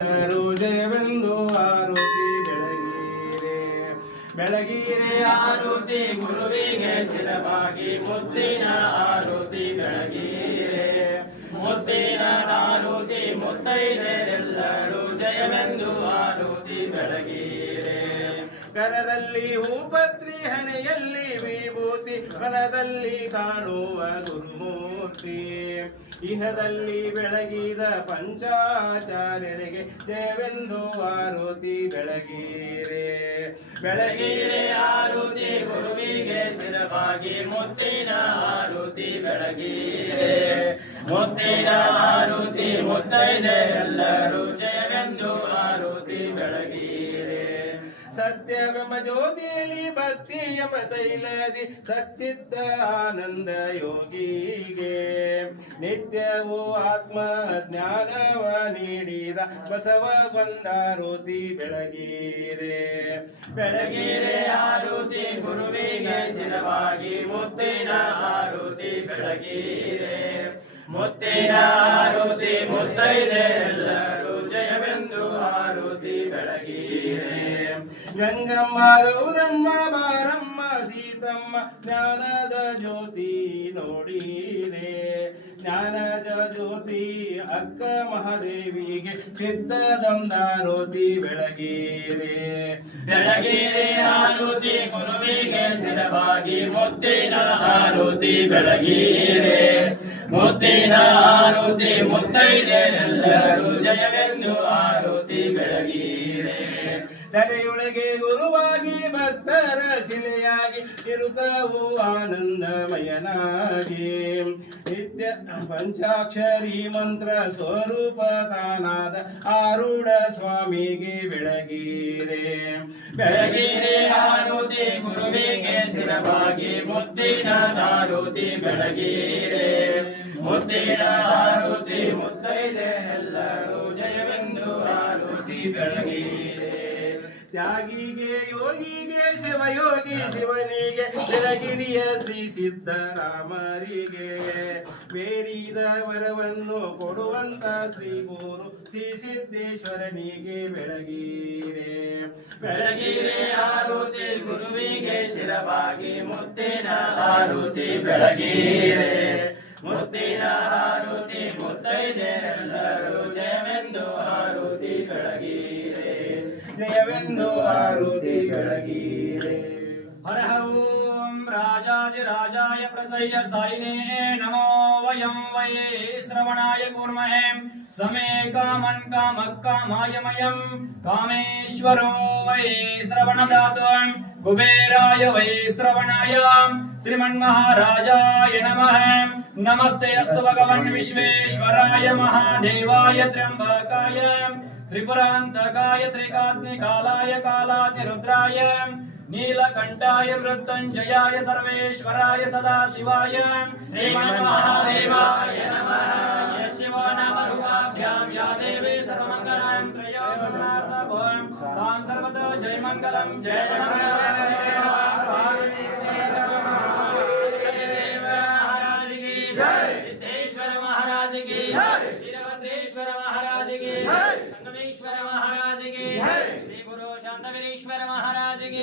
ಜಯವೆಂದು ಆರುತಿ ಬೆಳಗೀರೆ ಬೆಳಗೀರೆ ಆರುತಿ ಗುರುವಿಗೆ ಚಿರವಾಗಿ ಮುತ್ತಿನ ಆರುತಿ ಬೆಳಗೀರೆ ಮುತ್ತಿನ ಆರುತಿ ಮುತ್ತೈದೆರೆಲ್ಲರೂ ಜಯವೆಂದು ಆರುತಿ ಬೆಳಗೀರೆ ಕರದಲ್ಲಿ ಹೂಪತ್ರಿ ಹಣೆಯಲ್ಲಿ ವಿಭೂತಿ ಮನದಲ್ಲಿ ಕಾಣುವ ಗುರುಮೂರ್ತಿ ಇಹದಲ್ಲಿ ಬೆಳಗಿದ ಪಂಚಾಚಾರ್ಯರಿಗೆ ಜಯವೆಂದು ಆರುತಿ ಬೆಳಗೀರೆ ಬೆಳಗೀರೆ ಆರುತಿ ಗುರುವಿಗೆ ಚಿರವಾಗಿ ಮುತ್ತಿನ ಆರುತಿ ಬೆಳಗೀರೆ ಮುತ್ತಿನ ಆರುತಿ ಮುತ್ತೈದೆರೆಲ್ಲರೂ ಜಯವೆಂದು ಆರುತಿ ಬೆಳಗೀರೆ ಸತ್ಯವೆಂಬ ಜ್ಯೋತಿಯಲ್ಲಿ ಭಕ್ತಿ ಎಂಬ ತೈಲದಿ ಸಚ್ಚಿತ್ತ ಆನಂದ ಯೋಗಿಗೆ ನಿತ್ಯವೂ ಆತ್ಮ ಜ್ಞಾನವ ನೀಡಿದ ಬಸವ ಬಂದಾರುತಿ ಬೆಳಗೀರೆ ಬೆಳಗೀರೆ ಆರುತಿ ಗುರುವಿಗೆ ಚಿರವಾಗಿ ಮುತ್ತಿನ ಆರುತಿ ಬೆಳಗೀರೆ ಮುತ್ತಿನ ಆರುತಿ ಮುತ್ತೈದೆರೆಲ್ಲರೂ ಜಯವೆಂದು ಆರುತಿ ಬೆಳಗೀರೆ ಗಂಗಮ್ಮ ಗೌರಮ್ಮ ಬಾರಮ್ಮ ಸೀತಮ್ಮ ಜ್ಞಾನದ ಜ್ಯೋತಿ ನೋಡಿದೆ ಜ್ಞಾನದ ಜ್ಯೋತಿ ಅಕ್ಕ ಮಹಾದೇವಿಗೆ ಸಿದ್ಧದಂದಾರುತಿ ಬೆಳಗೀರೆ ಬೆಳಗೀರೆ ಆರುತಿ ಗುರುವಿಗೆ ಸಿರವಾಗಿ ಮುತ್ತಿನ ಆರುತಿ ಬೆಳಗೀರೆ ಮುತ್ತಿನ ಆರುತಿ ಮುತ್ತೈದೆರೆಲ್ಲರೂ ಜಯವೆಂದು ಆರುತಿ ಬೆಳಗೀರೆ ತಲೆಯೊಳಗೆ ಗುರುವಾಗಿ ಭಕ್ತರ ಶಿಲೆಯಾಗಿ ಇರುತ್ತವು ಆನಂದಮಯನಾಗಿ ನಿತ್ಯ ಪಂಚಾಕ್ಷರಿ ಮಂತ್ರ ಸ್ವರೂಪ ತಾನಾದ ಆರೂಢ ಸ್ವಾಮಿಗೆ ಬೆಳಗೀರೆ ಬೆಳಗೀರೆ ಆರುತಿ ಗುರುವಿಗೆ ಸಿರವಾಗಿ ಮುತ್ತಿನ ಆರುತಿ ಬೆಳಗೀರೆ ಮುತ್ತಿನ ಆರುತಿ ಮುತ್ತೈದೆರೆಲ್ಲರೂ ಜಯವೆಂದು ಆರುತಿ ಬೆಳಗೀರೆ ತ್ಯಾಗಿಗೆ ಯೋಗಿಗೆ ಶಿವಯೋಗಿ ಶಿವನಿಗೆ ಬೆಳಗಿರಿಯ ಶ್ರೀ ಸಿದ್ದರಾಮರಿಗೆ ಬೇಡಿದ ವರವನ್ನು ಕೊಡುವಂತ ಶ್ರೀ ಗುರು ಶ್ರೀ ಸಿದ್ದೇಶ್ವರನಿಗೆ ಬೆಳಗೀರೆ ಬೆಳಗೀರೆ ಆರುತಿ ಗುರುವಿಗೆ ಶಿರವಾಗಿ ಮುತ್ತಿನ ಆರುತಿ ಬೆಳಗೀರೆ ಮುತ್ತಿನ ಆರುತಿ ಮುತ್ತೈದೆರೆಲ್ಲರೂ ಜಯವೆಂದು ಆರುತಿ ಬೆಳಗೀರೆ ಜಯವೆಂದು ಆರುತಿ ಬೆಳಗೀರೆ ಹರ ಓಂ ರಾಜಾದಿರಾಜಾಯ ಪ್ರಸಯ್ಯ ಸಾಯಿನೇ ನಮೋ ವಯಂ ವೈ ಶ್ರವಣಾಯ ಕೂರ್ಮಹೇ ಸಮೇ ಕಾಮನ್ ಕಾಮಕ್ಕಾಮಾಯ ಮಯಂ ಕಾಮೇಶ್ವರೋ ವೈ ಶ್ರವಣದಾತು ಕುಬೇರಾಯ ವೈ ಶ್ರವಣಾಯ श्रीमन्महाराजाय नमः नमस्ते अस्तु भगवन् विश्वेश्वराय महादेवाय त्र्यंबकाय त्रिपुरान्तकाय त्रिकाग्निकालाय कालातिरुद्राय नीलकण्ठाय मृत्युञ्जयाय सर्वेश्वराय सदाशिवाय श्रीमन्महादेवाय नमः शिवो नामरूपाभ्यां या देवी सर्वमङ्गलां त्रयो सर्वार्थभवं सां सर्वतो जयमङ्गलं जय सिद्धेश्वर महाराज की वीरभद्रेश्वर महाराज की संगमेश्वर महाराज की श्री गुरु शांतवीरेश्वर महाराज की